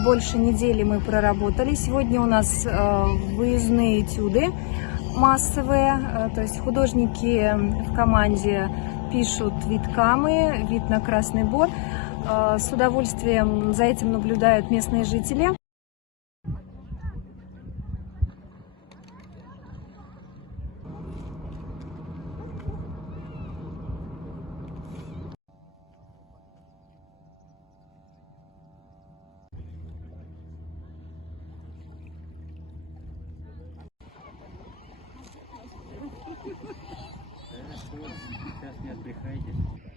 чуть больше недели мы проработали. Сегодня у нас выездные этюды массовые, то есть художники в команде пишут вид Камы, вид на Красный Бор. С удовольствием за этим наблюдают местные жители. Сейчас не отдыхайте.